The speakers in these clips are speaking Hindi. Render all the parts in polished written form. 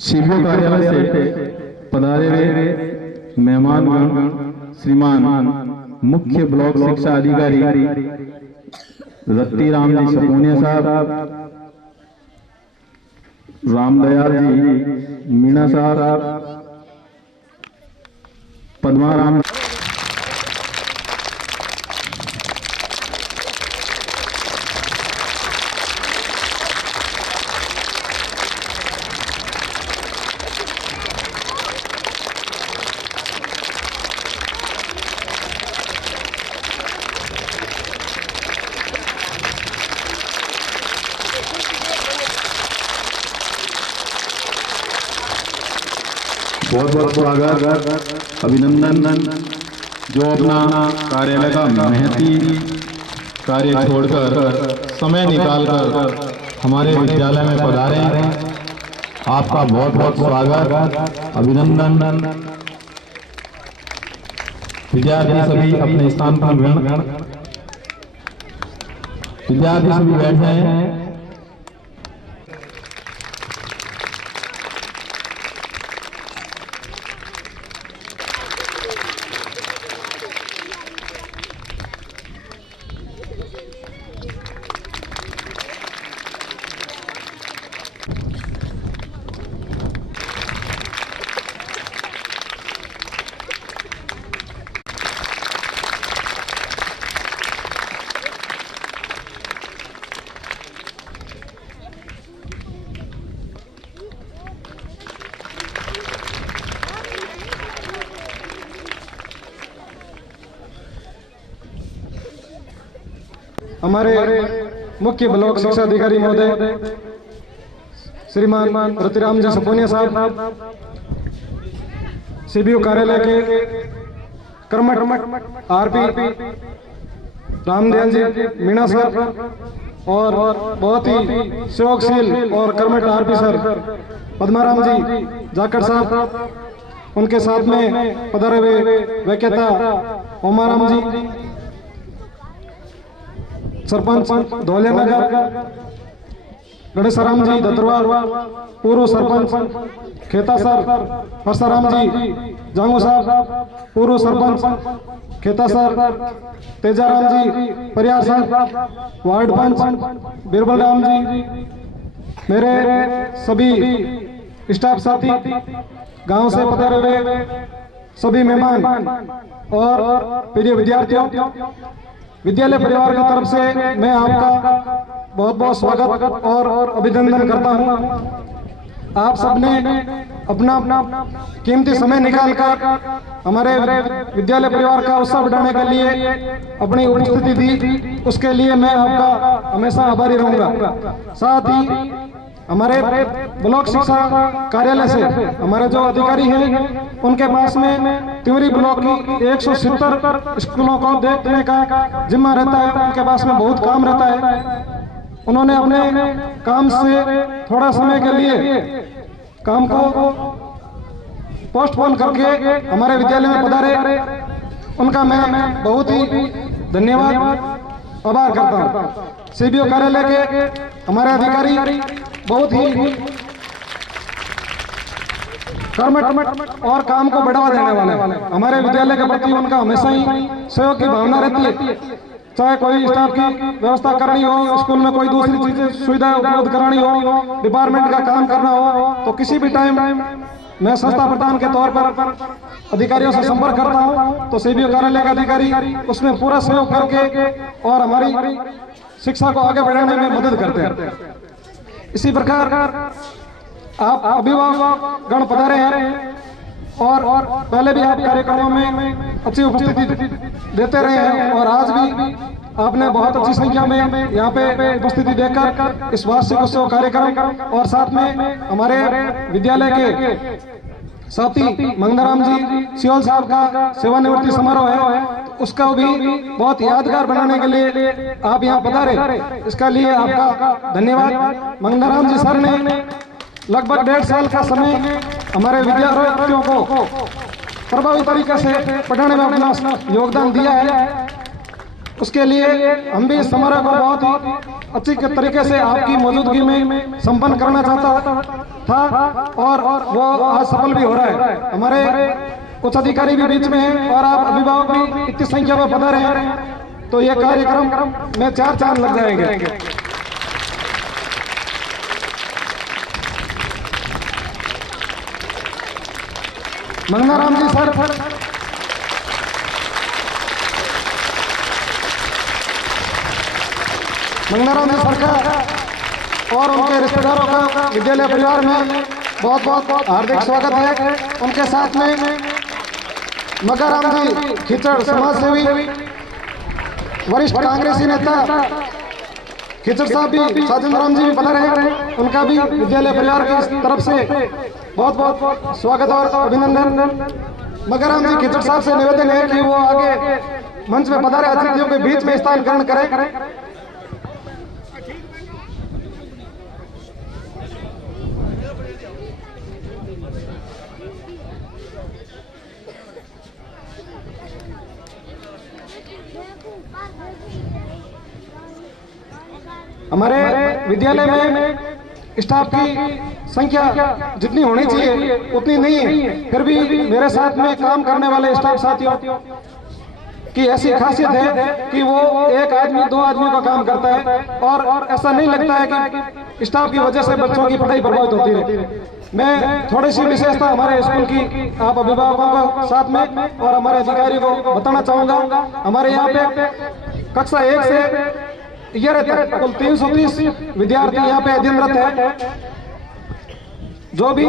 शिविर कार्यालय से पधारे हुए मेहमानगण श्रीमान मुख्य ब्लॉक शिक्षा अधिकारी रत्ती राम जी सपोनिया साहब, रामदयाल जी मीणा साहब, पद्माराम बहुत बहुत स्वागत, अभिनंदन। जो अपना कार्यालय का मेहनती कार्य छोड़कर समय निकालकर हमारे विद्यालय में पधारे हैं, आपका बहुत बहुत स्वागत, अभिनंदन। विद्यार्थी सभी अपने स्थान पर ग्रहण, विद्यार्थी सभी बैठ जाएं। हमारे मुख्य ब्लॉक शिक्षा अधिकारी महोदय श्रीमान रतिराम जी सपोनिया साहब, सीबीओ कार्यालय के कर्मठ आरपी रामदयाल जी मीणा सर और बहुत ही सेवकशील और कर्मठ आरपी सर पद्माराम जी जाखड़ साहब, उनके साथ में पधारे हुए व्याख्याता ओमाराम जी, सरपंच धौलिया नगर गणेशराम जी दतरवार, पूर्व सरपंच खेता सर परसाराम जी जांगू साहब, पूर्व सरपंच खेता सर तेजाराम जी परियार सर, वार्ड पंच बिरबल राम जी, मेरे सभी स्टाफ साथी, गांव से पधारे हुए सभी मेहमान और प्रिय विद्यार्थियों, विद्यालय परिवार की तरफ से मैं आपका बहुत बहुत स्वागत और अभिनंदन करता हूं। आप सबने अपना कीमती समय निकालकर हमारे विद्यालय परिवार का उत्साह बढ़ाने के लिए अपनी उपस्थिति दी, उसके लिए मैं आपका हमेशा आभारी रहूंगा। साथ ही हमारे ब्लॉक शिक्षा कार्यालय से हमारे जो अधिकारी हैं उनके पास में तिवरी ब्लॉक की 170 स्कूलों को देखने का जिम्मा रहता है, उनके पास में बहुत काम रहता है। उन्होंने अपने काम से थोड़ा समय के लिए काम को पोस्टपोन करके हमारे विद्यालय में पधारे, उनका मैं बहुत ही धन्यवाद आभार करता हूँ। सीबीओ कार्यालय के हमारे अधिकारी बहुत ही कर्मठ और काम को बढ़ावा देने वाले, हमारे विद्यालय के प्रति उनका हमेशा ही सहयोग की भावना रहती है। चाहे कोई स्टाफ की व्यवस्था करनी हो, स्कूल में कोई दूसरी चीजें सुविधाएं उपलब्ध करानी हो, डिपार्टमेंट का काम करना हो, तो किसी भी टाइम मैं संस्था प्रधान के तौर पर अधिकारियों से संपर्क करता हूं, तो सीबीओ कार्यालय का अधिकारी उसमें पूरा सहयोग करके और हमारी शिक्षा को आगे बढ़ाने में मदद करते हैं। इसी प्रकार आप अभिभावक गण पधारे हैं और पहले भी आप कार्यक्रमों में अच्छी उपस्थिति देते रहे हैं और आज भी आपने बहुत अच्छी संख्या में यहाँ पे उपस्थिति देकर इस वार्षिक उत्सव कार्यक्रम और साथ में हमारे विद्यालय के साथी मंगनाराम जी सियोल साहब का सेवानिवृत्ति समारोह है, उसका भी बहुत यादगार बनाने के लिए आप यहाँ पधारे, इसका लिए आपका धन्यवाद। मंगनाराम जी सर ने लगभग 1.5 साल का समय हमारे विद्यार्थियों को प्रभावी तरीके से पढ़ाने में अपना योगदान दिया है, उसके लिए हम भी इस समारोह को बहुत ही अच्छी तरीके से आपकी मौजूदगी में संपन्न करना चाहता था और वो आज सफल भी हो रहा है। हमारे कुछ अधिकारी भी बीच में हैं और आप अभिभावक भी इतनी संख्या में पधारे हैं, तो ये कार्यक्रम में 4 चांद लग जाएंगे। मंगनाराम जी सर, मंगनाराम जी सर का और उनके रिश्तेदारों का विद्यालय परिवार में बहुत बहुत हार्दिक स्वागत है। उनके साथ में मकाराम जी खिचड़ समाज सेवी, वरिष्ठ कांग्रेसी नेता खिचड़ साहब भी, साजन राम जी भी पधारे हैं, उनका भी विद्यालय परिवार की तरफ से बहुत बहुत स्वागत और अभिनंदन। मकाराम जी खिचड़ साहब से निवेदन है कि वो आगे मंच में पधारे अतिथियों के बीच में स्थान ग्रहण करें। हमारे विद्यालय में स्टाफ की संख्या जितनी होनी चाहिए उतनी नहीं है, फिर भी मेरे साथ में काम करने वाले स्टाफ साथियों की ऐसी खासियत है कि वो एक आदमी 2 आदमी का काम करता है और ऐसा नहीं लगता है कि स्टाफ की वजह से बच्चों की पढ़ाई प्रभावित होती है। मैं थोड़ी सी विशेषता हमारे स्कूल की आप अभिभावकों के साथ में और हमारे अधिकारी को बताना चाहूंगा। हमारे यहाँ पे कक्षा 1 से 11 तक कुल 330 विद्यार्थी यहाँ पे अध्ययनरत है। जो भी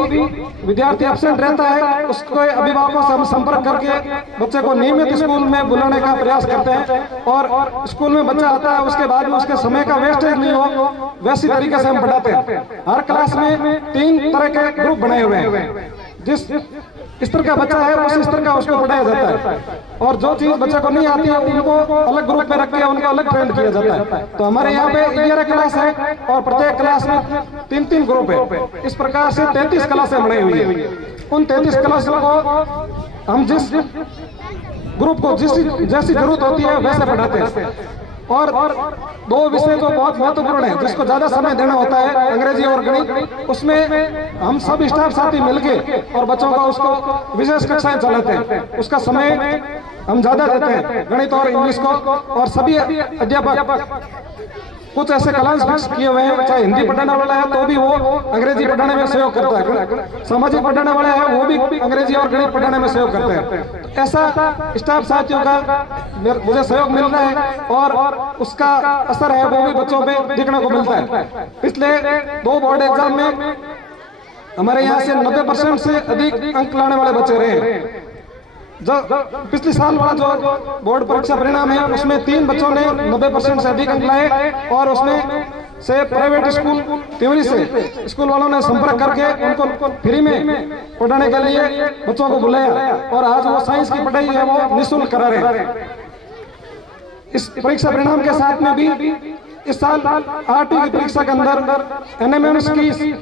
विद्यार्थी एब्सेंट रहता है उसको अभिभावकों से हम संपर्क करके बच्चे को नियमित स्कूल में बुलाने का प्रयास करते हैं और स्कूल में बच्चा आता है उसके बाद में उसके समय का वेस्टेज नहीं हो वैसी तरीके से हम पढ़ाते हैं। हर क्लास में 3 तरह के ग्रुप बनाए हुए हैं, जिस स्तर का बच्चा है उस स्तर का उसको पढ़ाया जाता है और जो चीज बच्चे को नहीं आती है उनको अलग ग्रुप में रख के उनको अलग ट्रेंड किया जाता है। तो हमारे यहाँ पे 11 क्लास है और प्रत्येक क्लास में 3-3 ग्रुप है। इस प्रकार से 33 क्लासें बनाई हुई है। उन 33 क्लासों को हम जिस ग्रुप को जैसी जरूरत होती है वैसे पढ़ाते हैं। और 2 विषय जो बहुत महत्वपूर्ण है जिसको ज्यादा समय देना होता है, अंग्रेजी और गणित, उसमें हम सब स्टाफ साथी मिलके और बच्चों का उसको विशेष कक्षाएं चलाते हैं। उसका समय हम ज्यादा देते हैं गणित और इंग्लिश को। और सभी अध्यापक कुछ ऐसे क्लास फिक्स किए हुए हैं, चाहे हिंदी पढ़ाने वाला है तो भी वो अंग्रेजी पढ़ाने में सहयोग करता है, सामाजिक पढ़ाने वाला है वो भी अंग्रेजी और गणित पढ़ाने में सहयोग करते हैं। ऐसा स्टाफ साथियों का मुझे सहयोग मिल रहा है और उसका असर है वो भी बच्चों पे देखने को मिलता है। पिछले 2 बोर्ड एग्जाम में हमारे यहाँ से 90% से अधिक अंक लाने वाले बच्चे रहे। जो पिछले साल वाला जो बोर्ड परीक्षा परिणाम है उसमें 3 बच्चों ने 90% से अधिक अंक लाए और उसमें से प्राइवेट स्कूल तिवरी से स्कूल वालों ने संपर्क करके उनको फ्री में पढ़ाने के लिए बच्चों को बुलाया और आज वो साइंस की पढ़ाई है वो निःशुल्क करा रहे हैं। इस परीक्षा परिणाम के साथ में भी इस साल आरटी की परीक्षा के अंदर एनएमएमएस की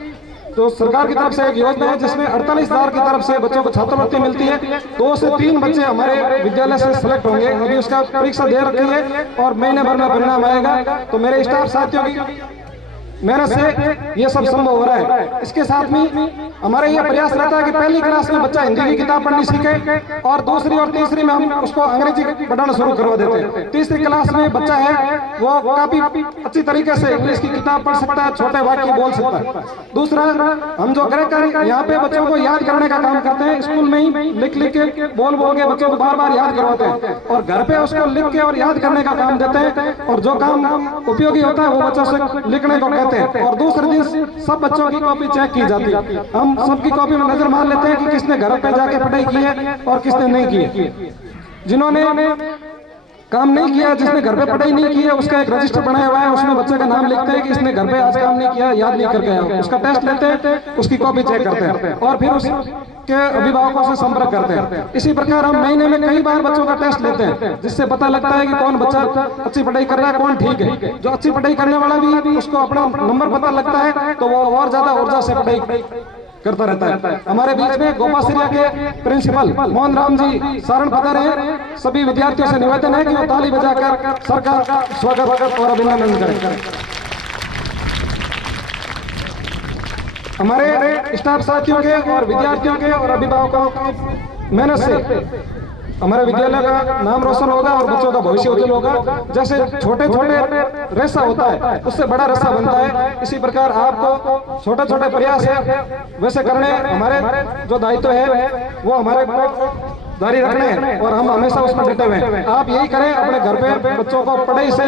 तो सरकार की तरफ से एक योजना है जिसमें 48,000 की तरफ से बच्चों को छात्रवृत्ति मिलती है। 2 से 3 बच्चे हमारे विद्यालय से सिलेक्ट होंगे। अभी उसका परीक्षा दे रखी है और महीने भर में परिणाम आएगा। तो मेरे स्टाफ साथियों की मेहनत से ये सब संभव हो रहा है। इसके साथ में हमारा ये प्रयास रहता है कि पहली क्लास में बच्चा हिंदी की किताब पढ़नी सीखे और दूसरी और तीसरी में हम उसको अंग्रेजी पढ़ाना शुरू करवा देते हैं। तीसरी क्लास में बच्चा है वो काफी अच्छी तरीके से इंग्लिश की किताब पढ़ सकता है, छोटे वाक्य बोल सकता है। दूसरा, हम जो गृह यहाँ पे बच्चों को याद करने का काम करते हैं, स्कूल में ही लिख लिख के बोल के बच्चों को बार बार याद करवाते हैं और घर पे उसको लिख के और याद करने का काम देते हैं और जो काम उपयोगी होता है वो बच्चों से लिखने को कहते हैं। और दूसरे दिन सब बच्चों की कॉपी चेक की जाती है। हम सबकी कॉपी में नजर मार लेते हैं कि किसने घर पे जाके पढ़ाई की है और किसने नहीं की है। जिन्होंने काम नहीं किया, जिसने घर पे पढ़ाई नहीं की है, उसका एक रजिस्टर बनाया हुआ है, उसमें बच्चे का नाम लिखते हैं कि इसने घर पे आज काम नहीं किया, याद नहीं करके आया। उसका टेस्ट लेते हैं, उसकी कॉपी चेक करते हैं और फिर उसके अभिभावकों से संपर्क करते हैं। इसी प्रकार हम महीने में कई बार बच्चों का टेस्ट लेते हैं जिससे पता लगता है कि कौन बच्चा अच्छी पढ़ाई कर रहा है, कौन ठीक है। जो अच्छी पढ़ाई करने वाला भी उसको अपना नंबर पता लगता है तो वो और ज्यादा ऊर्जा से पढ़ाई करता रहता है। हमारे बीच में गोपासिरिया के प्रिंसिपल मोहन राम जी सारण पधारे हैं। सभी विद्यार्थियों से निवेदन है कि वो ताली बजाकर सरकार का स्वागत और अभिनंदन करें। हमारे स्टाफ साथियों के और विद्यार्थियों के और अभिभावकों की मेहनत से हमारे विद्यालय का नाम रोशन होगा और बच्चों का भविष्य उज्जवल होगा। जैसे छोटे छोटे रेशा होता है उससे बड़ा रेशा बनता है, इसी प्रकार आपको छोटे छोटे प्रयास है वैसे करने हमारे जो दायित्व है वो हमारे को जारी रखने हैं और हम हमेशा उसमें डटे हुए हैं। आप यही करें, अपने घर पे बच्चों को पढ़ाई से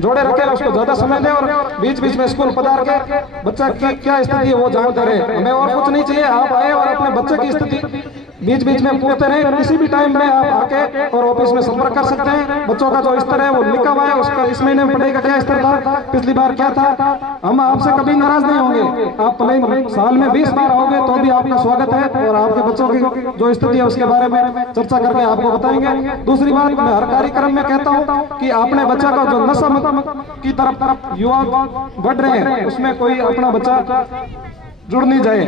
जोड़े रखें, उसको ज्यादा समय दें और बीच बीच में स्कूल पधार के बच्चा की क्या स्थिति है वो जानते रहे। हमें और कुछ नहीं चाहिए, आप आए और अपने बच्चे की स्थिति बीच बीच में पूछते रहे। किसी भी टाइम में आप आके और ऑफिस में संपर्क कर सकते हैं। बच्चों का जो स्तर है वो लिखा हुआ है, उसका इस महीने में पढ़ाई का क्या स्तर था, पिछली बार क्या था। हम आपसे कभी नाराज नहीं होंगे। आप भले साल में 20 बार आओगे तो भी आपका स्वागत है और आपके बच्चों की जो स्थिति है उसके बारे में चर्चा करके आपको बताएंगे। दूसरी बात, मैं हर कार्यक्रम में कहता हूँ कि आपने बच्चा का जो नशा की तरफ युवा बढ़ रहे हैं उसमें कोई अपना बच्चा जुड़ नहीं जाए,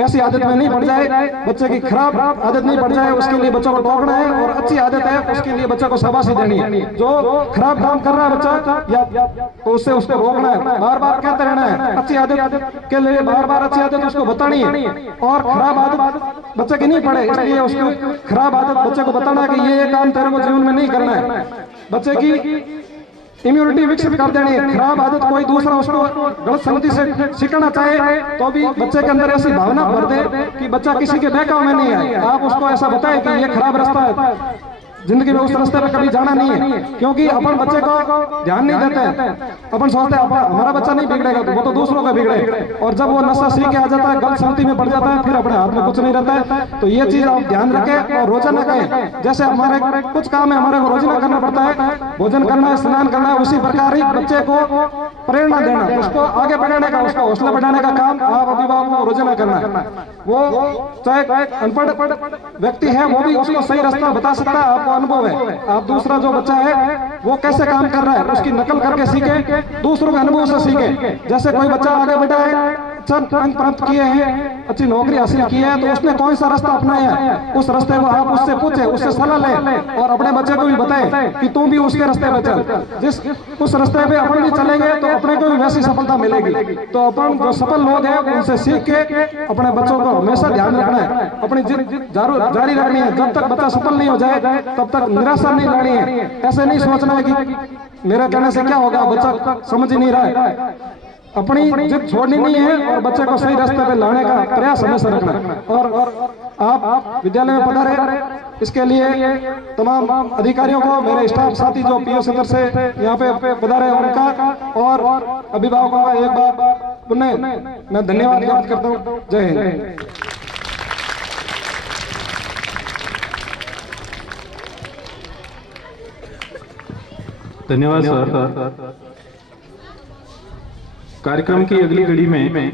ऐसी आदत में नहीं पड़ जाए, बच्चे की खराब आदत नहीं पड़ जाए, उसके लिए बच्चों को टोकना है। और अच्छी आदत है उसके लिए बच्चे को शाबाशी देनी है। जो खराब काम कर रहा है बच्चा या तो उससे उसको रोकना है, बार बार कहते रहना है। अच्छी आदत के लिए बार बार अच्छी आदत उसको बतानी है और खराब आदत बच्चे की नहीं पड़े, इसलिए उसको खराब आदत बच्चे को बताना है कि ये काम तेरे को जीवन में नहीं करना है। बच्चे की इम्यूनिटी विकसित कर देनी है। खराब आदत कोई दूसरा उसको गलत संगति से सीखना चाहे तो भी बच्चे के अंदर ऐसी भावना भर दे कि बच्चा किसी के बहकाव में नहीं है। आप उसको ऐसा बताएं कि ये खराब रास्ता है, जिंदगी में उस रास्ते पर कभी जाना नहीं है। क्योंकि अपन बच्चे को ध्यान नहीं देते, अपन सोचते हैं हमारा बच्चा नहीं बिगड़ेगा तो वो तो दूसरों का बिगड़े। और जब वो नशा सीख के आ जाता है, गलत संगति में पड़ जाता है, फिर अपने हाथ में कुछ नहीं रहता है। तो ये चीज आप ध्यान रखें और रोजाना करें। जैसे हमारे कुछ काम है हमारे को रोजाना करना पड़ता है, भोजन करना है, स्नान करना है, उसी प्रकार ही बच्चे को प्रेरणा देना, उसको आगे बढ़ाने का, उसका हौसला बढ़ाने का काम आप अभिभावकों को रोजाना करना है। वो चाहे अनपढ़ व्यक्ति है वो भी उसको सही रास्ता बता सकता है, आपको अनुभव है। आप दूसरा जो बच्चा है वो कैसे काम कर रहा है उसकी नकल करके सीखे, दूसरों के अनुभव से सीखे। जैसे कोई बच्चा आगे बढ़ा है, अच्छा अंक प्राप्त किए हैं, अच्छी नौकरी हासिल की है, तो उसने कौन सा रास्ता अपनाया है, उस रास्ते को आप उससे पूछे, उससे सलाह लें और अपने बच्चे को भी बताएं कि तुम भी उसके रास्ते पे चल। जिस उस रास्ते पे अपन भी चलेंगे तो अपने को भी वैसी सफलता मिलेगी। तो अपन जो सफल लोग हैं उनसे सीख के अपने बच्चों को हमेशा ध्यान रखना है, अपनी जिद जारी रखनी है। जब तक बच्चा सफल नहीं हो जाए तब तक निराशा नहीं लानी है। ऐसे नहीं सोचना है कि मेरे कहने से क्या होगा, बच्चा समझ ही नहीं रहा है। अपनी जिद छोड़नी नहीं है और बच्चे को सही रास्ते पे लाने का प्रयास हमेशा रखना है। और आप विद्यालय में पधारे, इसके लिए तमाम अधिकारियों को, मेरे स्टाफ साथी जो पीओ सदर से यहाँ पे पधारे उनका और अभिभावकों का एक बार पुनः मैं धन्यवाद व्यक्त करता हूँ। जय हिंद। धन्यवाद सर। कार्यक्रम की अगली कड़ी में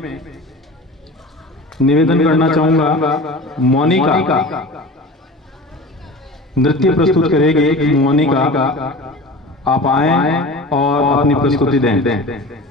निवेदन करना चाहूंगा, मोनिका नृत्य प्रस्तुत करेगी। मोनिका, आप आएं और अपनी प्रस्तुति दें।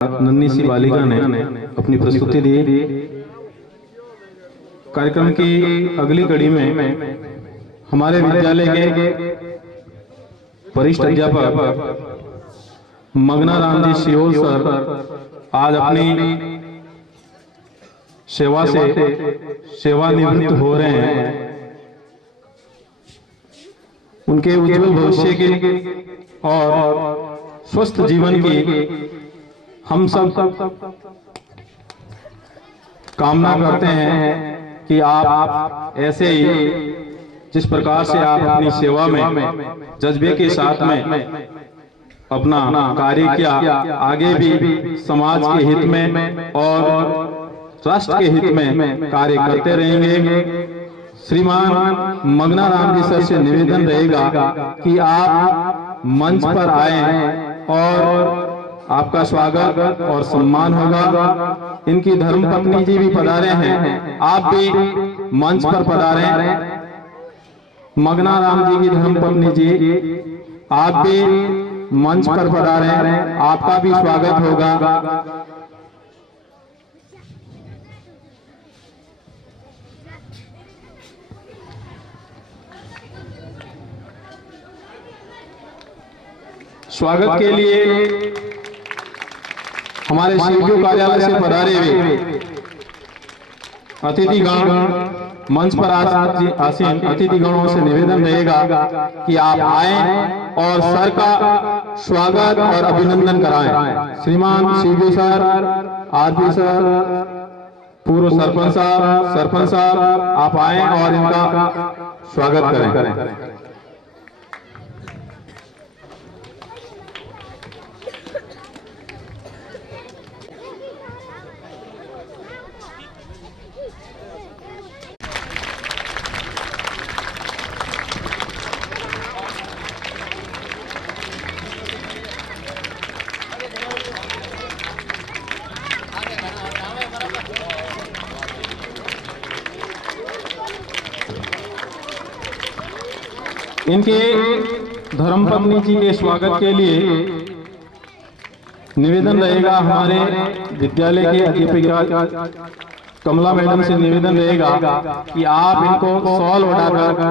नन्ही सी बालिका ने अपनी प्रस्तुति दी। कार्यक्रम की अगली कड़ी में हमारे विद्यालय के वरिष्ठ अध्यापक मगना राम जी सियोल सर आज अपनी सेवा से सेवानिवृत्त हो रहे हैं। उनके उज्जवल भविष्य की और स्वस्थ जीवन की हम सब कामना करते हैं कि आप ऐसे ही जिस प्रकार से आप अपनी सेवा में जज्बे के साथ में अपना कार्य किया, आगे भी समाज के हित में और राष्ट्र के हित में कार्य करते रहेंगे। श्रीमान मगना राम जी सर से निवेदन रहेगा कि आप मंच पर आए और आपका स्वागत और सम्मान होगा। इनकी धर्मपत्नी जी भी पधारे हैं, आप भी मंच पर पधारें। मगना राम जी की धर्मपत्नी जी आप भी मंच पर पधारें, आपका भी स्वागत होगा। स्वागत के लिए हमारे सीडीओ कार्यालय से पधारे हुए अतिथिगण मंच पर आसीन अतिथिगणों से निवेदन रहेगा कि आप आएं और सर का स्वागत और अभिनंदन कराएं। श्रीमान सीडीओ सर, आरपी सर, पूर्व सरपंच साहब आप आएं और इनका स्वागत करें। इनके धर्मपत्नी जी के स्वागत के लिए निवेदन रहेगा हमारे विद्यालय के अध्यापिका कमला मैडम से निवेदन रहेगा कि आप इनको शॉल उठाकर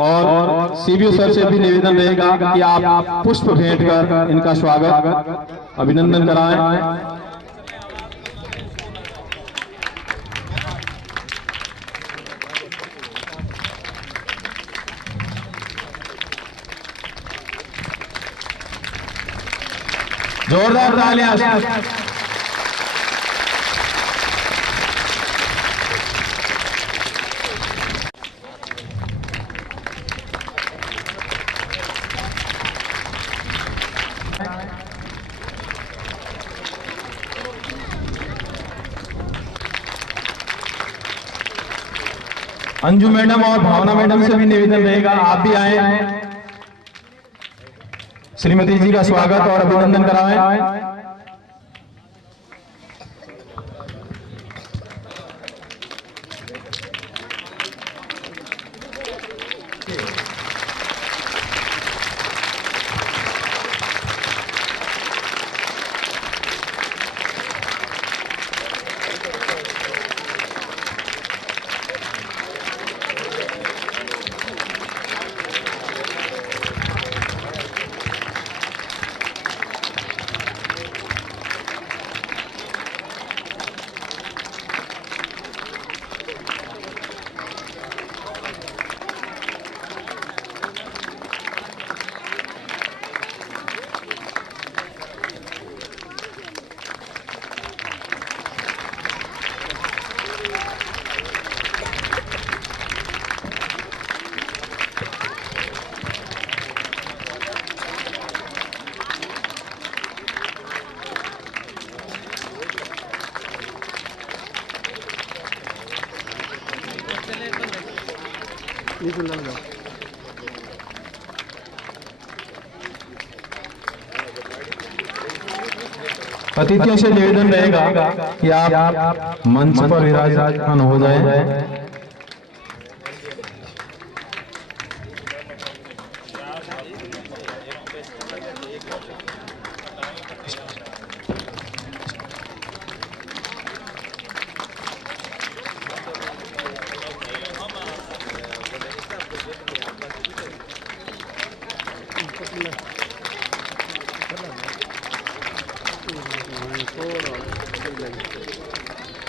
और सीबीओ सर से भी निवेदन रहेगा कि आप पुष्प भेंट कर इनका स्वागत अभिनंदन कराएं। जोरदार तालियां। अंजू मैडम और भावना मैडम से भी निवेदन रहेगा आप भी आए, श्रीमती जी का स्वागत और अभिनंदन कराएं। अतिथियों से निवेदन रहेगा कि आप मंच पर विराजमान हो जाएं।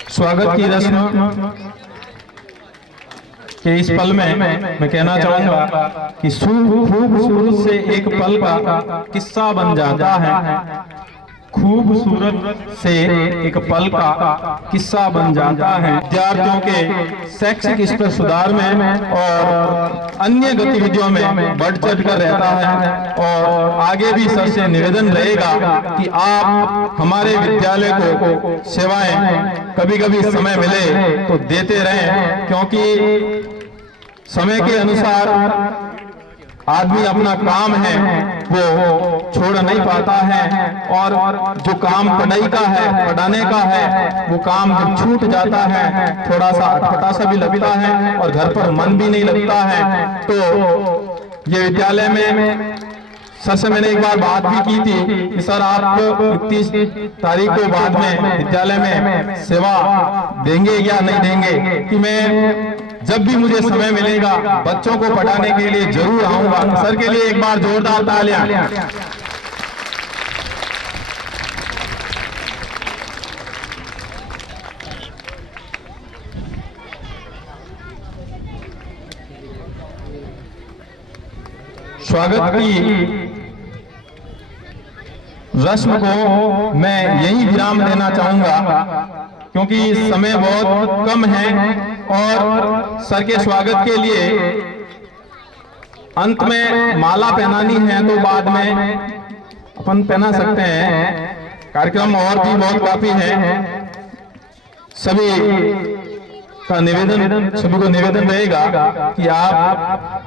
स्वागत की रस्म के इस पल में मैं कहना चाहूंगा कि खूबसूरत से एक पल का किस्सा बन जाता है। खूबसूरत से एक पल का किस्सा बन जाता है। विद्यार्थियों के शैक्षिक स्तर सुधार में और अन्य गतिविधियों में बढ़ चढ़ कर रहता है। और आगे भी सर से निवेदन रहेगा कि आप हमारे विद्यालय को सेवाएं कभी कभी समय मिले तो देते रहें, क्योंकि समय के अनुसार आदमी अपना काम है वो छोड़ नहीं पाता है, और जो काम पढ़ाई का है, पढ़ाने का है, वो काम जब छूट जाता है थोड़ा सा अटपटा सा भी लगता है और घर पर मन भी नहीं लगता है। तो ये विद्यालय में सर से मैंने एक बार बात भी की थी कि सर आप 31 तारीख को बाद में विद्यालय में सेवा देंगे या नहीं देंगे, कि मैं जब भी मुझे समय मिलेगा बच्चों को पढ़ाने के लिए जरूर आऊंगा। सर के लिए एक बार जोरदार तालियां। स्वागत की रस्म को मैं यही विराम देना चाहूंगा, क्योंकि समय बहुत कम है और सर के स्वागत के लिए अंत में माला पहनानी है तो बाद में अपन पहना सकते हैं। कार्यक्रम और भी बहुत काफी है। सभी का निवेदन, सभी को निवेदन रहेगा कि आप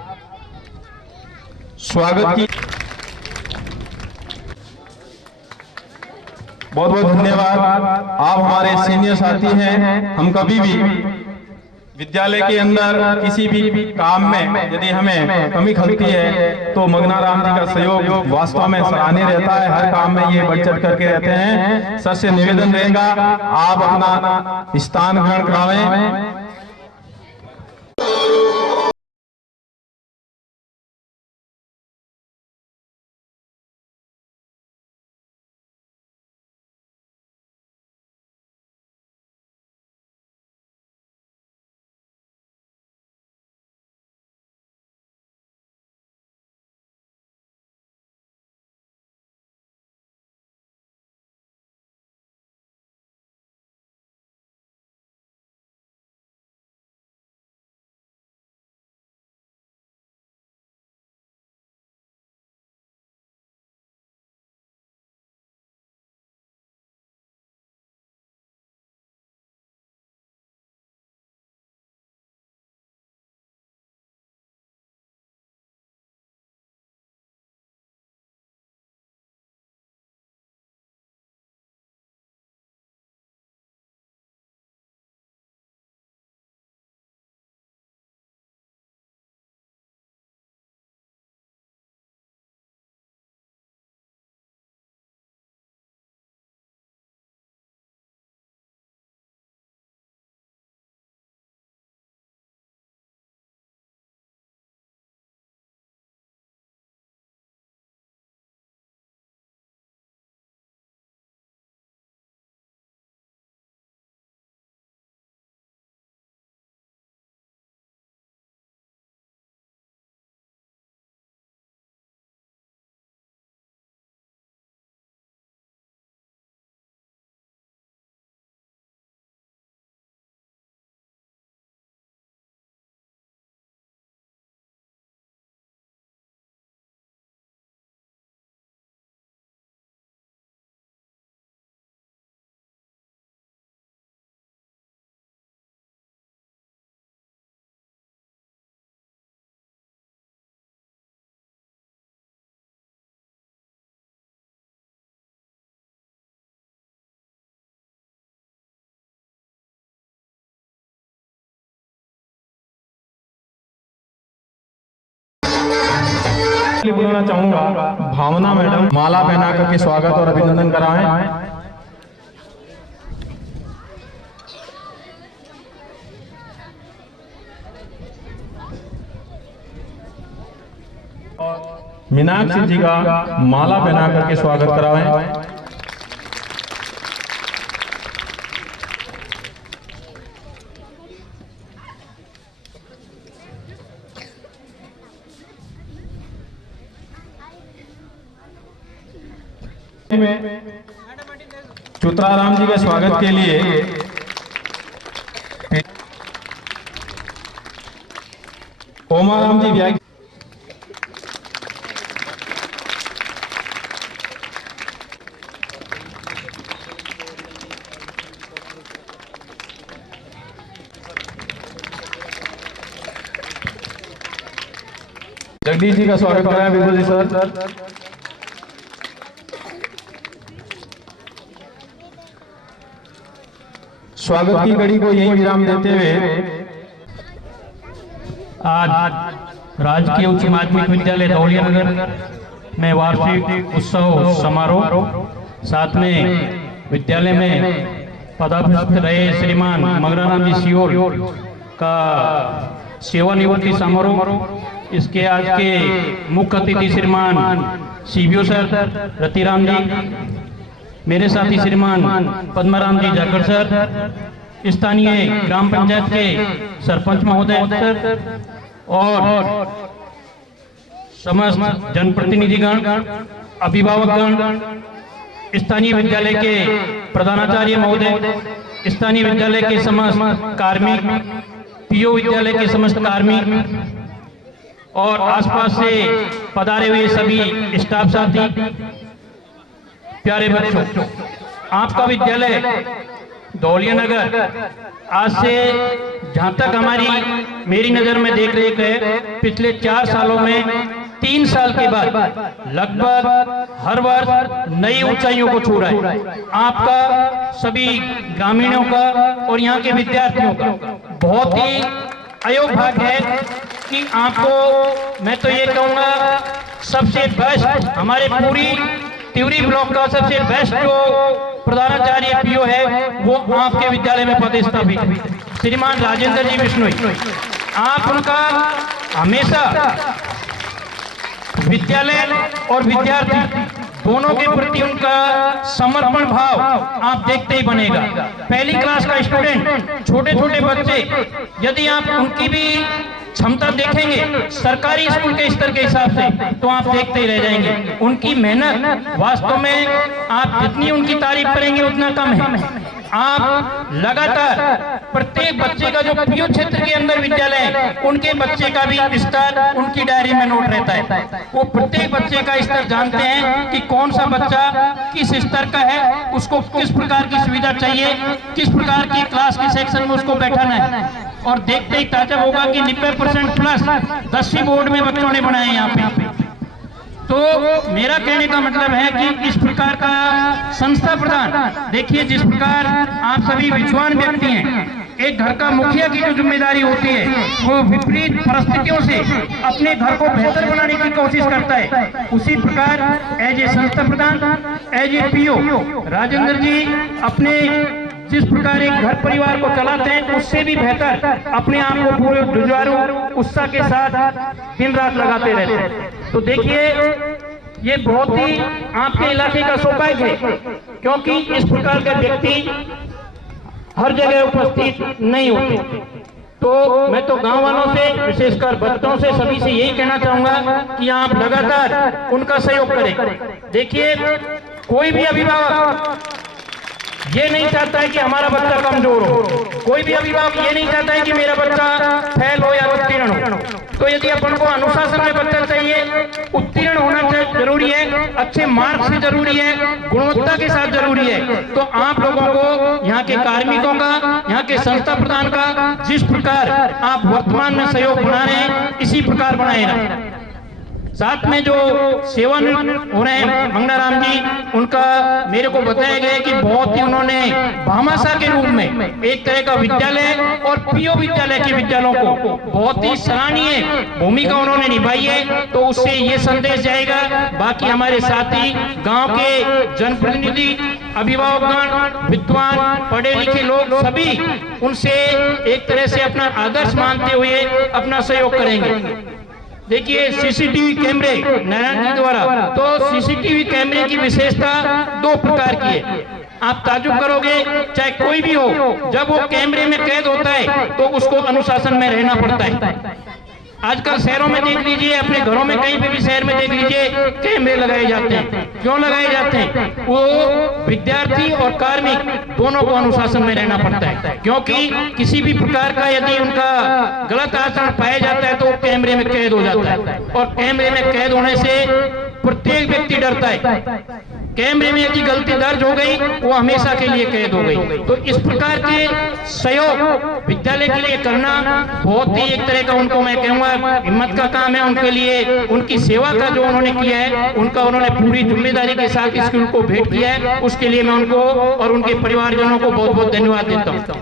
स्वागत की बहुत बहुत धन्यवाद। आप हमारे सीनियर साथी हैं। हम कभी भी विद्यालय के अंदर किसी भी काम में यदि हमें कमी खलती है तो मंगना राम जी का सहयोग वास्तव में सराहनीय रहता है। हर काम में ये बढ़ चढ़ करके रहते हैं। सर से निवेदन रहेगा आप अपना स्थान ग्रहण करावें। बुलाना चाहूंगा भावना मैडम, माला पहना करके स्वागत और अभिनंदन कराएं। मीनाक्षी जी का माला पहना करके स्वागत कराएं। चुत्राराम जी के स्वागत के लिए ओमाराम जी व्याख्या जगदीश जी का स्वागत कराएं। बिल्कुल जी सर। स्वागत की कड़ी को यही विराम देते हुए आज राजकीय उच्च माध्यमिक विद्यालय धौलिया नगर में वार्षिक उत्सव समारोह, साथ में विद्यालय में पदस्थ रहे श्रीमान मगराराम जी सियोल का सेवानिवृत्ति समारोह। इसके आज के मुख्य अतिथि श्रीमान सीबीओ सर रतिराम जी, मेरे साथी श्रीमान पद्माराम जी जाकर सर, स्थानीय ग्राम पंचायत के सरपंच महोदय सर और समस्त जनप्रतिनिधिगण, अभिभावकगण, स्थानीय विद्यालय के प्रधानाचार्य महोदय, स्थानीय विद्यालय के समस्त कार्मिक, पीओ विद्यालय के समस्त कार्मिक और आसपास से पधारे हुए सभी स्टाफ साथी, प्यारे बच्चों, आपका विद्यालय धौलिया नगर आज से जहां तक हमारी मेरी नजर में देख रेख है, पिछले 4 सालों में 3 साल के बाद लगभग हर वर्ष नई ऊंचाइयों को छू रहा है। आपका सभी ग्रामीणों का और यहाँ के विद्यार्थियों का बहुत ही अयोग्य भाग्य है कि आपको मैं तो ये कहूँगा सबसे बेस्ट, हमारे पूरी तिवरी ब्लॉक का सबसे बेस्ट जो प्रधानाचार्य पीओ है वो आपके विद्यालय में पदस्थापित श्रीमान राजेंद्र जी बिश्नोई। आप उनका हमेशा विद्यालय और विद्यार्थी दोनों के प्रति उनका समर्पण भाव आप देखते ही बनेगा। पहली क्लास का स्टूडेंट, छोटे छोटे बच्चे, यदि आप उनकी भी क्षमता देखेंगे सरकारी स्कूल के स्तर के हिसाब से तो आप देखते ही रह जाएंगे। उनकी मेहनत वास्तव में आप जितनी उनकी तारीफ करेंगे उतना कम है। आप लगातार प्रत्येक बच्चे का जो पीओ क्षेत्र के अंदर विद्यालय है उनके बच्चे का भी स्तर उनकी डायरी में नोट रहता है। वो प्रत्येक बच्चे का स्तर जानते हैं कि कौन सा बच्चा किस स्तर का है, उसको किस प्रकार की सुविधा चाहिए, किस प्रकार की क्लास के सेक्शन में उसको बैठाना है। और देखते ही ताजा होगा कि 90% प्लस 10वीं बोर्ड में बच्चों ने बनाए यहाँ पे। तो मेरा कहने का मतलब है कि इस प्रकार का संस्था प्रधान, देखिए जिस प्रकार आप सभी विद्वान व्यक्ति हैं, एक घर का मुखिया की जो जिम्मेदारी होती है वो विपरीत परिस्थितियों से अपने घर को बेहतर बनाने की कोशिश करता है, उसी प्रकार एज ए संस्था प्रधान, एज ए पीओ राजेंद्र जी अपने जिस प्रकार एक घर परिवार को चलाते हैं उससे भी बेहतर अपने आप को पूरे जुझारू उत्साह के साथ दिन रात लगाते रहते हैं। तो देखिए ये बहुत ही आपके इलाके का सौभाग्य है, क्योंकि इस प्रकार के व्यक्ति हर जगह उपस्थित नहीं होते। तो मैं तो गांव वालों से, विशेषकर बच्चों से, सभी से यही कहना चाहूंगा कि आप लगातार उनका सहयोग करें। देखिए कोई भी अभिभावक ये नहीं चाहता है कि हमारा बच्चा कमजोर हो, कोई भी अभिभावक ये नहीं चाहता है कि मेरा बच्चा फेल हो या उत्तीर्ण हो। तो यदि अपन को अनुशासन में बच्चा चाहिए, उत्तीर्ण होना जरूरी है, अच्छे मार्क्स से जरूरी है, गुणवत्ता के साथ जरूरी है, तो आप लोगों को यहाँ के कार्मिकों का, यहाँ के संस्था प्रधान का जिस प्रकार आप वर्तमान में सहयोग बना रहे हैं इसी प्रकार बनाएगा। साथ में जो सेवानिवृत्त हो रहे हैं मंगनाराम जी, उनका मेरे को बताया गया कि बहुत ही उन्होंने भामाशाह के रूप में एक तरह का विद्यालय और पीओ विद्यालय के विद्यालयों को बहुत ही सराहनीय भूमिका उन्होंने निभाई है। तो उससे ये संदेश जाएगा, बाकी हमारे साथी गांव के जनप्रतिनिधि, अभिभावकगण, विद्वान, पढ़े लिखे लोग सभी उनसे एक तरह से अपना आदर्श मानते हुए अपना सहयोग करेंगे। देखिए सीसीटीवी कैमरे नारायण जी द्वारा, तो सीसीटीवी कैमरे की विशेषता दो प्रकार की है। आप ताजुब करोगे, चाहे कोई भी हो, जब वो कैमरे में कैद होता है तो उसको अनुशासन में रहना पड़ता है। आजकल शहरों में देख लीजिए, अपने घरों में कहीं पे भी शहर में देख लीजिए, कैमरे लगाए जाते हैं। क्यों लगाए जाते हैं? वो विद्यार्थी और कार्मिक दोनों को अनुशासन में रहना पड़ता है, क्योंकि किसी भी प्रकार का यदि उनका गलत आचरण पाया जाता है तो वो कैमरे में कैद हो जाता है। और कैमरे में कैद होने से प्रत्येक व्यक्ति डरता है। कैमरे में यदि गलती दर्ज हो गई, वो हमेशा के लिए कैद हो गई। तो इस प्रकार के सहयोग विद्यालय के लिए करना बहुत ही एक तरह का, उनको मैं कहूँगा हिम्मत का काम है। उनके लिए उनकी सेवा का जो उन्होंने किया है, उनका उन्होंने पूरी जिम्मेदारी के साथ स्कूल को भेंट किया है, उसके लिए मैं उनको और उनके परिवारजनों को बहुत बहुत धन्यवाद देता हूँ।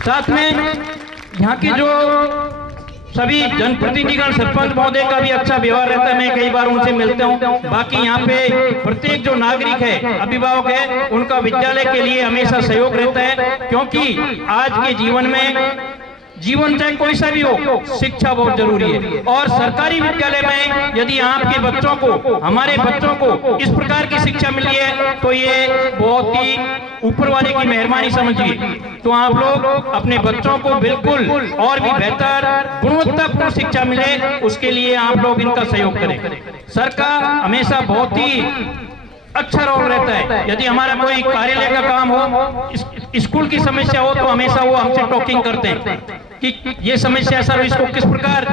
साथ में यहाँ के जो सभी जनप्रतिनिधिगण, सरपंच महोदय का भी अच्छा व्यवहार रहता है, मैं कई बार उनसे मिलता हूँ। बाकी यहाँ पे प्रत्येक जो नागरिक है, अभिभावक है, उनका विद्यालय के लिए हमेशा सहयोग रहता है, क्योंकि आज के जीवन में जीवन चाहे कोई सा भी हो, शिक्षा बहुत जरूरी है। और सरकारी विद्यालय में यदि आपके बच्चों को, हमारे बच्चों को इस प्रकार की शिक्षा मिली है तो ये बहुत ही ऊपर वाले की मेहरबानी समझिए। तो आप लोग अपने बच्चों को बिल्कुल और भी बेहतर गुणवत्तापूर्ण शिक्षा मिले, उसके लिए आप लोग इनका सहयोग करें। सर का हमेशा बहुत ही अच्छा रोल रहता है। यदि हमारा कोई कार्यालय का काम हो, स्कूल की समस्या हो, तो हमेशा वो हमसे टॉकिंग करते हैं कि ये समस्या सर, इसको किस प्रकार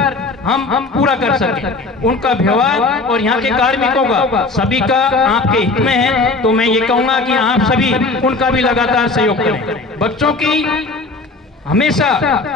हम पूरा कर सकें। उनका व्यवहार और यहाँ के कार्मिकों का सभी का आपके हित में है। तो मैं ये कहूँगा कि आप सभी उनका भी लगातार सहयोग करें। बच्चों की हमेशा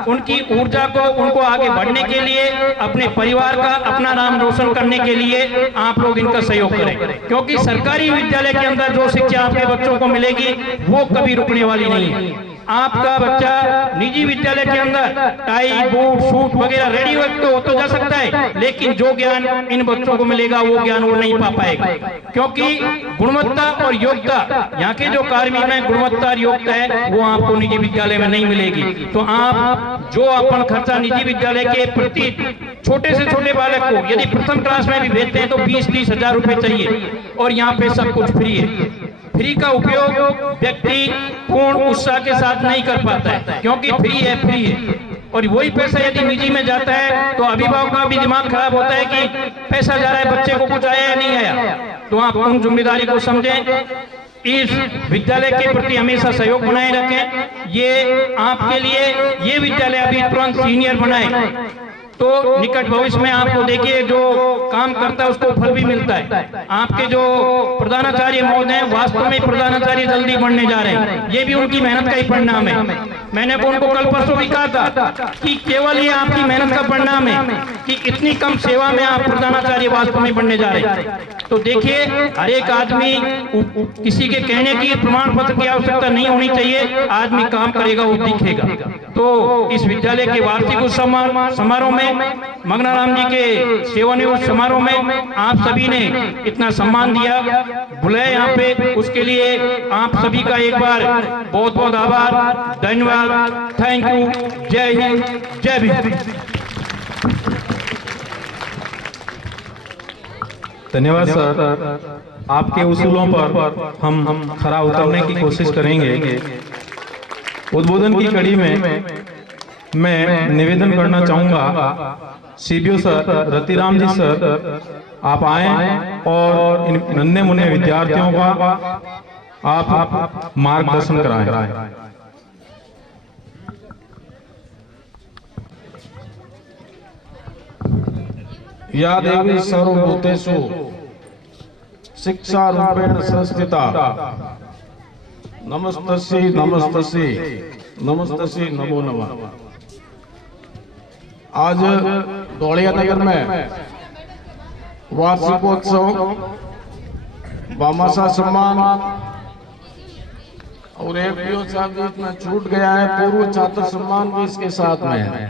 उनकी ऊर्जा को, उनको आगे बढ़ने के लिए, अपने परिवार का, अपना नाम रोशन करने के लिए आप लोग इनका सहयोग करें, क्योंकि सरकारी विद्यालय के अंदर जो शिक्षा आपके बच्चों को मिलेगी वो कभी रुकने वाली नहीं है। आपका बच्चा निजी विद्यालय के अंदर टाई, बूट, सूट वगैरह रेडी तो जा सकता है, लेकिन जो ज्ञान इन बच्चों को मिलेगा वो ज्ञान वो नहीं पा पाएगा, क्योंकि गुणवत्ता और योग्यता, यहाँ के जो कार्मिक में गुणवत्ता और योग्यता है वो आपको निजी विद्यालय में नहीं मिलेगी। तो आप जो अपन खर्चा निजी विद्यालय के प्रति छोटे से छोटे बालक को यदि प्रथम क्लास में भी भेजते हैं तो 20-30 हजार रुपए चाहिए, और यहाँ पे सब कुछ फ्री है। फ्री का उपयोग व्यक्ति पूर्ण उत्साह के साथ नहीं कर पाता है, क्योंकि फ्री है। और वही पैसा यदि निजी में जाता है तो अभिभावक का भी दिमाग खराब होता है कि पैसा जा रहा है, बच्चे को कुछ आया या नहीं आया। तो आप उन जिम्मेदारी को समझें, इस विद्यालय के प्रति हमेशा सहयोग बनाए रखें। ये आपके लिए ये विद्यालय अभी तुरंत सीनियर बनाए तो निकट भविष्य में आपको देखिए जो काम करता है उसको फल भी मिलता है। आपके जो प्रधानाचार्य महोदय हैं, वास्तव में प्रधानाचार्य जल्दी बढ़ने जा रहे हैं, ये भी उनकी मेहनत का ही परिणाम है। मैंने उनको कल परसों भी कहा था कि केवल ये आपकी मेहनत का परिणाम है कि इतनी कम सेवा में आप प्रधानाचार्य वास्तव में बनने जा रहे हैं। तो देखिए, हर एक आदमी, किसी के कहने की प्रमाण पत्र की आवश्यकता नहीं होनी चाहिए, आदमी काम करेगा वो दिखेगा। तो इस विद्यालय के वार्षिक उत्सव समारोह में, मंगनाराम जी के सेवानिवृत्त समारोह में आप सभी ने इतना सम्मान दिया, बुलाए यहाँ पे, उसके लिए आप सभी का एक बार बहुत बहुत आभार, धन्यवाद, थैंक यू। जय हिंद, जय भीम। धन्यवाद सर, आपके उसूलों पर हम खरा उतरने की कोशिश करेंगे। उद्बोधन की कड़ी में मैं निवेदन करना चाहूंगा, CBO sir, Ratiram ji sir, आप आए और इन नन्हे मुन्ने विद्यार्थियों का आप मार्गदर्शन कराएं। या देवी सर्वभूतेषु शिक्षा रूपेण संस्थिता, नमस्तस्यै नमस्तस्यै नमस्तस्यै नमो नमः। आज धौलिया नगर में वार्षिकोत्सव, भामाशाह सम्मान और एक पीओ साहब बीच में छूट गया है, पूर्व छात्र सम्मान भी इसके साथ में है।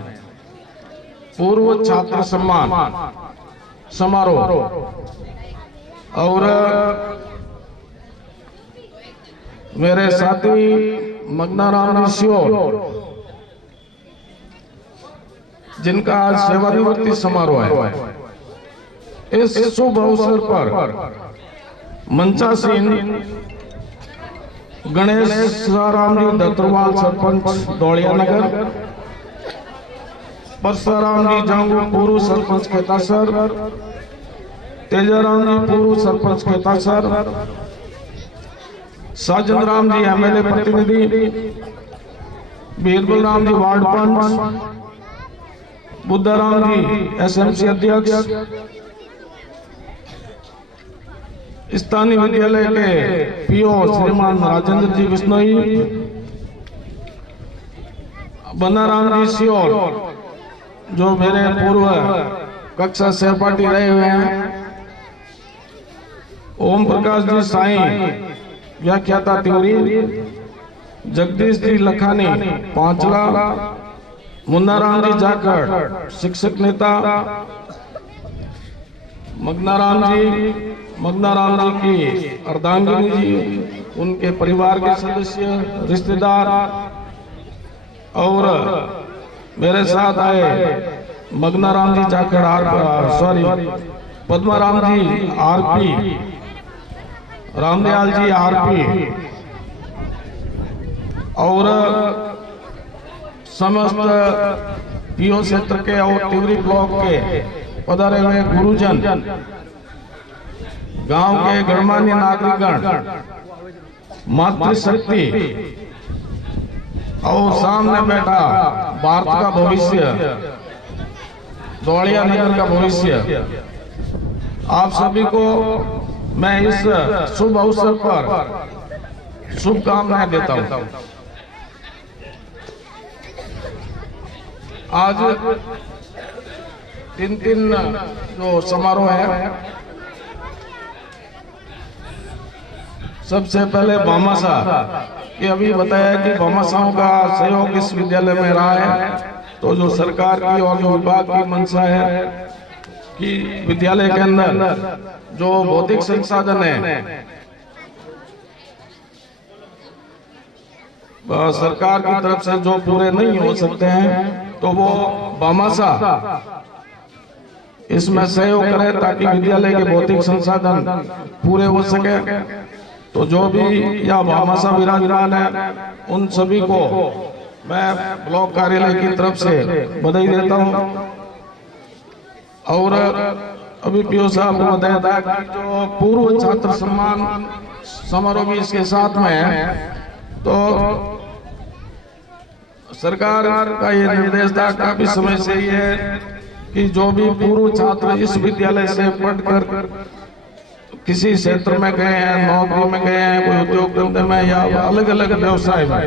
पूर्व छात्र सम्मान समारोह और मेरे साथी मग्नाराम ऋषियोल जिनका आज सेवानिवृत्ति समारोह है, इस शुभ अवसर पर मंचासीन गणेश राम जी दत्तरवाल सरपंच धौलिया नगर, परसाराम जी जांगू पूर्व सरपंच खेतासर, तेजाराम जी पूर्व सरपंच खेतासर, साजन राम जी एमएलए प्रतिनिधि, बीरबल राम जी वार्ड पंच, बुद्धाराम जी एसएमसी अध्यक्ष, स्थानीय विद्यालय के पीओ श्रीमान राजेंद्र जी बिश्नोई, बनाराम जी सियोल जो मेरे पूर्व कक्षा सहपाठी रहे हुए हैं, ओम प्रकाश जी साईं व्याख्याता तिवरी, जगदीश जी लखानी पांचला, मुन्नाराम जी जाखड़ शिक्षक नेता, मग्नाराम जी की अर्धांगिनी जी, उनके परिवार के सदस्य रिश्तेदार और मेरे साथ आए मग्नाराम जी जाखड़ पद्माराम जी आरपी, रामदयाल जी आरपी और समस्त पीओ क्षेत्र के और तिवरी ब्लॉक के पधारे हुए गुरुजन, गांव के गणमान्य नागरिकगण, मातृशक्ति और सामने बैठा भारत का भविष्य, धौलिया नगर का भविष्य, आप सभी को मैं इस शुभ अवसर पर शुभकामनाएं देता हूं। आज तीन जो समारोह है, सबसे पहले भामाशाह, ये अभी बताया कि भामाशाहों का सहयोग इस विद्यालय में रहा है, तो जो सरकार की और जो विभाग की मंशा है कि विद्यालय के अंदर जो भौतिक संसाधन है सरकार की तरफ से जो पूरे नहीं हो सकते हैं, तो वो भामाशाह इसमें सहयोग करे ताकि विद्यालय के भौतिक संसाधन पूरे हो सके। तो जो भी या भामाशाह विराजमान है, उन सभी को मैं ब्लॉक कार्यालय की तरफ से बधाई देता हूं। और अभी पीओ साहब को बताया था कि जो पूर्व छात्र सम्मान समारोह भी इसके साथ में है, तो सरकार का ये निर्देश था काफी समय से ये कि जो भी पूर्व छात्र इस विद्यालय से पढ़कर किसी क्षेत्र में गए हैं, नौकरी में गए हैं, कोई उद्योग धंधे में या अलग अलग व्यवसाय में,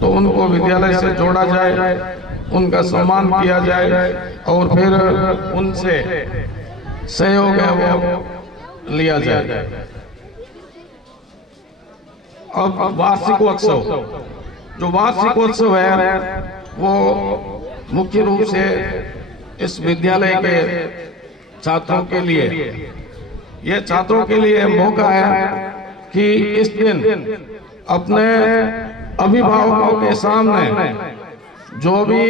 तो उनको विद्यालय से जोड़ा जाए, उनका सम्मान किया जाए और फिर उनसे सहयोग है वो लिया जाए। अब वार्षिकोत्सव, जो वार्षिकोत्सव है वो मुख्य रूप से इस विद्यालय के छात्रों के लिए, ये छात्रों के लिए मौका है कि इस दिन अपने अभिभावकों के सामने जो भी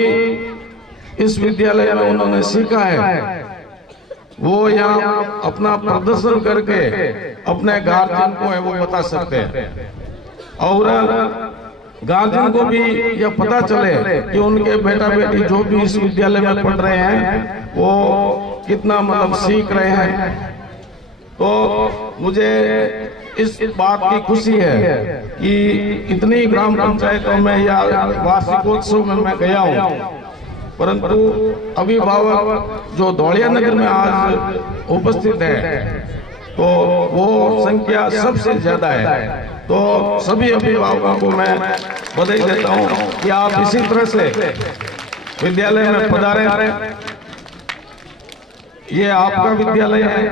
इस विद्यालय में उन्होंने सीखा है वो यहाँ अपना प्रदर्शन करके अपने गार्जियन को है वो बता सकते हैं, और गार्जियन को भी यह पता चले कि उनके बेटा बेटी जो भी इस विद्यालय में पढ़ रहे हैं वो कितना मतलब सीख रहे हैं। तो मुझे इस बात की खुशी है कि इतनी ग्राम पंचायतों में या वार्षिकोत्सव में मैं गया हूँ, परंतु अभिभावक जो धौलिया नगर में आज उपस्थित है तो वो संख्या सबसे ज्यादा है। तो सभी अभिभावकों को मैं बधाई देता हूँ कि आप इसी तरह से विद्यालय में पधारें ये आपका विद्यालय है।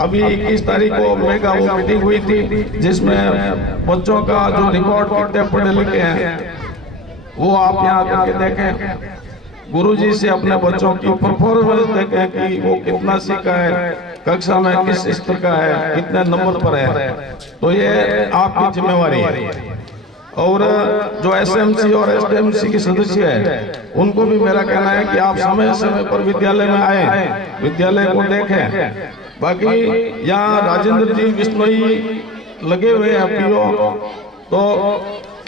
अभी 21 तारीख को मेगा वो मीटिंग हुई थी जिसमें बच्चों का जो रिकॉर्ड कितने पढ़े लिखे हैं वो आप यहाँ करके देखें, गुरुजी से अपने बच्चों की परफॉर्मेंस देखें कि वो कितना सीखा है, कक्षा में किस स्तर का है, कितने नंबर पर है। तो ये आपकी जिम्मेवारी है। और जो एसएमसी और एसडीएमसी के सदस्य है उनको भी मेरा कहना है कि आप समय समय पर विद्यालय में आए, विद्यालय को देखें। बाकी यहाँ राजेंद्र जी बिश्नोई लगे हुए हैं पीओ, तो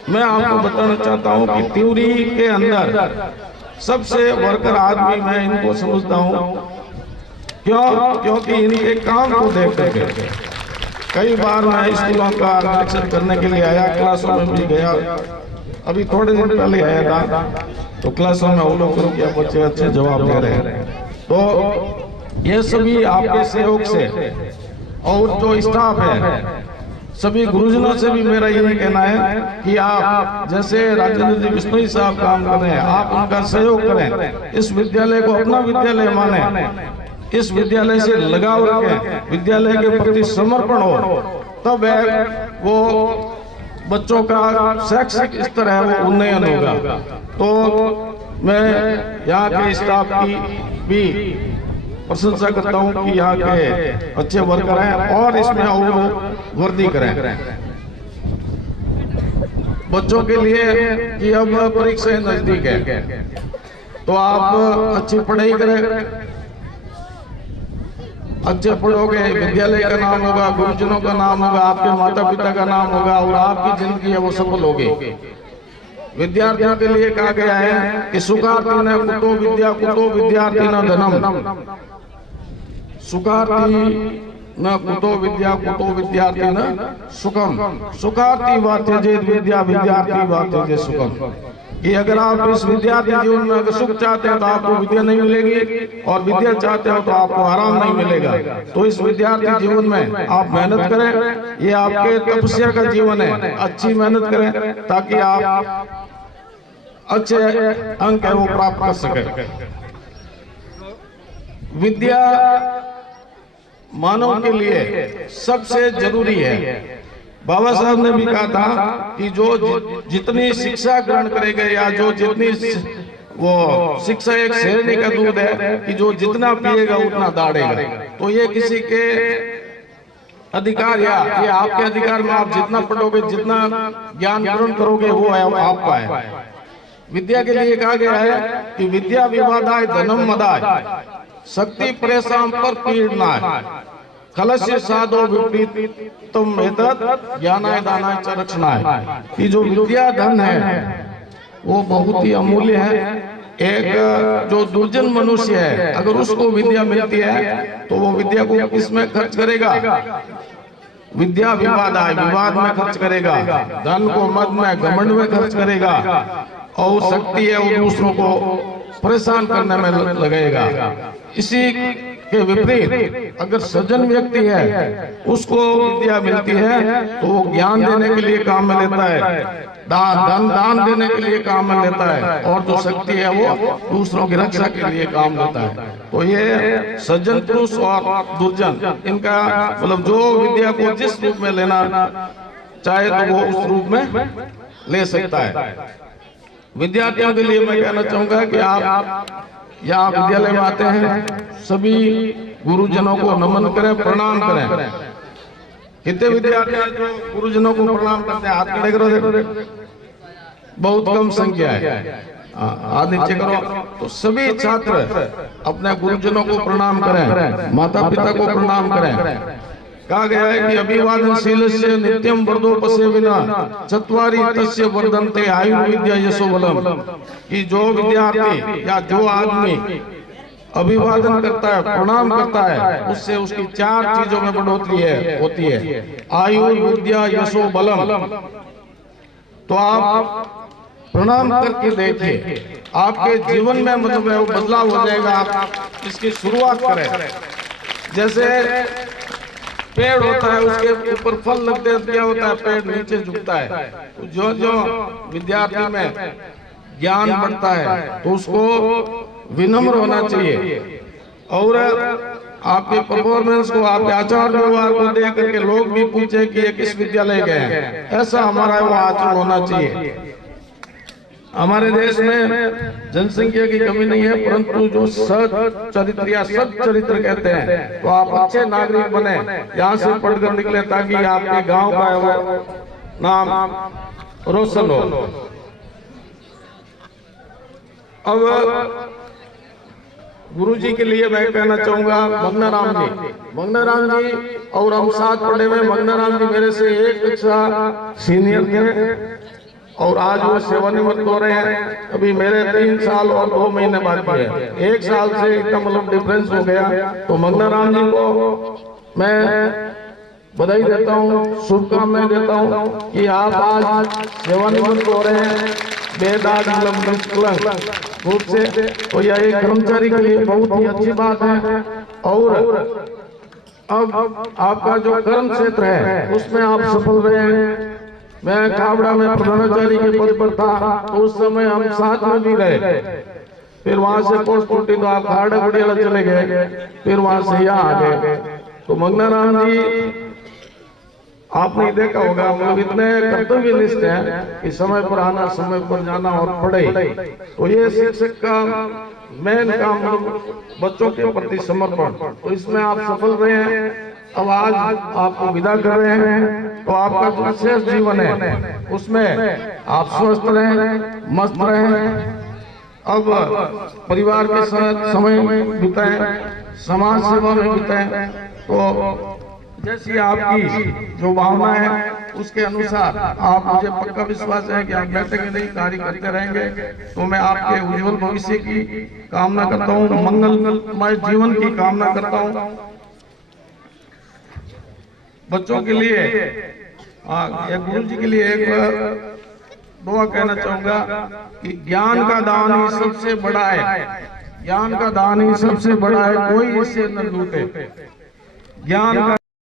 मैं आपको बताना चाहता हूँ कि त्यूरी के अंदर सबसे वर्कर आदमी मैं इनको समझता हूँ। क्योंकि इनके काम को देख करके कई बार मैं स्कूलों का निरीक्षण करने के लिए आया, क्लासों में भी गया। अभी थोड़े दिन पहले आया था तो क्लासों में अवलोकन किया, बच्चे अच्छे जवाब दे रहे हैं। तो ये सभी आपके सहयोग से, और जो स्टाफ है सभी गुरुजनों से भी मेरा यही कहना है कि आप जैसे राजेंद्र जी बिश्नोई साहब काम कर रहे हैं, आप उनका सहयोग करें, इस विद्यालय को अपना विद्यालय माने, इस विद्यालय से लगाव रखें, विद्यालय के प्रति समर्पण हो, तब वो बच्चों का शैक्षिक स्तर है वो उन्नयन होगा। तो मैं यहाँ के स्टाफ की भी प्रशंसा करता हूँ कि यहाँ के अच्छे वर्कर हैं और इसमें और वर्दी करें बच्चों के लिए कि अब परीक्षाएं नजदीक है तो आप अच्छी पढ़ाई करें, अच्छे पढ़ोगे, विद्यालय का नाम होगा, गुरुजनों का नाम होगा, आपके माता पिता का नाम होगा और आपकी जिंदगी है वो सफल होगी। विद्यार्थियों के लिए कहा गया है कि सुखार्थी न कुतो विद्या कुतो विद्यार्थी न धनम, सुखार्थी न कुतो विद्या कुतो विद्यार्थी न सुखम, सुखार्थी वात्यजेत विद्या विद्यार्थी वात्यजेत सुखम। कि अगर आप इस विद्यार्थी जीवन में अगर सुख चाहते हैं तो आपको विद्या नहीं मिलेगी, और विद्या चाहते हो तो आपको आराम नहीं मिलेगा। तो इस विद्यार्थी जीवन में आप मेहनत करें, ये आपके तपस्या का जीवन है, अच्छी मेहनत करें ताकि आप अच्छे अंक है वो प्राप्त कर सके। विद्या मानव के लिए सबसे जरूरी है। बाबा साहब ने भी कहा था कि जो जितनी शिक्षा ग्रहण करेगा या जो जितनी वो शिक्षा एक शेरनी का दूध है कि जो जितना पिएगा उतना दाढ़ेगा। तो ये किसी के अधिकार या ये आपके अधिकार में, आप जितना पढ़ोगे जितना ज्ञान ग्रहण करोगे वो है आपका है। विद्या के लिए कहा गया है कि विद्या विवादाय धनम मदाय शक्ति परेशान पर पीड़नाय खलस्य साधो विपरीतम एतत् ज्ञानाय दानाय च रक्षणाय। कि जो विद्या धन है वो बहुत ही अमूल्य है। एक जो दुर्जन मनुष्य है अगर उसको विद्या मिलती है तो वो विद्या को किसमें खर्च करेगा? विद्या विवादाय विवाद में खर्च करेगा, धन को मद में घमंड में खर्च करेगा, और शक्ति है वो दूसरों को परेशान करने में लगाएगा। इसी के विपरीत अगर सज्जन व्यक्ति है उसको विद्या मिलती है तो वो ज्ञान देने के लिए काम में लेता है, दान देने के लिए काम में लेता है, और जो शक्ति है वो दूसरों की रक्षा के लिए काम लेता है। तो ये सज्जन पुरुष और दुर्जन इनका मतलब जो विद्या को जिस रूप में लेना चाहे तो वो उस रूप में ले सकता है। विद्यार्थियों के लिए मैं कहना चाहूंगा कि आप यहाँ विद्यालय में आते हैं सभी गुरुजनों को नमन करें, प्रणाम करें। कितने विद्यार्थी जो गुरुजनों को प्रणाम करते हैं? हाथ खड़े करो, देखो बहुत कम संख्या है, हाथ नीचे करो। तो सभी छात्र अपने गुरुजनों को प्रणाम करें, माता पिता को प्रणाम करें। कहा गया है कि अभिवादनशीलस्य नित्यम वर्धोपसेविना चत्वारि तस्य वर्धन्ते आयु विद्या यशो बलम। कि जो विद्यार्थी या जो आदमी अभिवादन करता है, प्रणाम करता है, उससे उसकी 4 चीजों में बढ़ोतरी होती है, आयु विद्या यशो बलम। तो आप प्रणाम करके देखिए, आपके जीवन में मतलब वो बदलाव हो जाएगा। आप इसकी शुरुआत करें। जैसे पेड़ होता है उसके ऊपर फल लगते हैं, क्या होता है? पेड़ नीचे झुकता है। तो जो जो विद्यार्थी में ज्ञान बढ़ता है तो उसको विनम्र होना चाहिए, और आपके परफॉर्मेंस को, आपके आचार व्यवहार को देख करके लोग भी पूछे कि ये किस विद्यालय गए हैं, ऐसा हमारा वो आचरण होना चाहिए। हमारे देश में जनसंख्या की कमी नहीं है, परंतु जो सच्चरित्र या सच्चरित्र कहते हैं, तो आप अच्छे नागरिक बने, यहाँ से पढ़कर निकले, ताकि आपके गांव का वो नाम रोशन हो। अब गुरुजी के लिए मैं कहना चाहूंगा, मंगनाराम जी और हम साथ पढ़े हुए। मंगनाराम जी मेरे से एक अच्छा सीनियर थे और आज वो सेवानिवृत्त हो रहे हैं। अभी मेरे 3 साल और 2 महीने बाकी है, 1 साल से इतना मतलब डिफरेंस हो गया। तो मंगनाराम जी को मैं बधाई देता हूँ, शुभकामनाएं देता हूँ कि आप आज सेवानिवृत्त हो रहे हैं बेदाग मतलब रूप से। तो यह एक कर्मचारी के लिए बहुत ही अच्छी बात है। और अब आपका जो कर्म क्षेत्र है उसमें आप सफल रहे हैं। मैं कावड़ा में प्रधानाचार्य के पद पर था, तो उस समय हम साथ में भी गए। फिर वहां से पोस्ट उठी तो आप खाड़ा गुड़ियाला चले गए, फिर वहां से यहाँ आ गए। तो मंगनाराम जी आपने देखा होगा, हम लोग इतने कर्तव्यनिष्ठ हैं कि समय पर आना, समय पर जाना और पढ़ाई। तो ये शिक्षक का मेन काम बच्चों के प्रति समर्पण, तो इसमें आप सफल रहे हैं। अब आज आपको विदा कर रहे हैं, तो आपका जो शेष जीवन है उसमें आप स्वस्थ रहें, मस्त रहें। अब परिवार के साथ समय बिताएं, समाज सेवा में बिताएं। तो जैसी आपकी जो भावना है उसके अनुसार आप, मुझे पक्का विश्वास है कि आप बैठेंगे नहीं, कार्य करते रहेंगे। तो मैं आपके उज्जवल भविष्य की कामना करता हूँ, मंगलमय जीवन की कामना करता हूँ। बच्चों के लिए एक गुरु जी के लिए एक दुआ कहना चाहूंगा कि ज्ञान का दान ही सबसे बड़ा है, ज्ञान का दान ही सबसे बड़ा है, कोई इससे न लूटे। ज्ञान का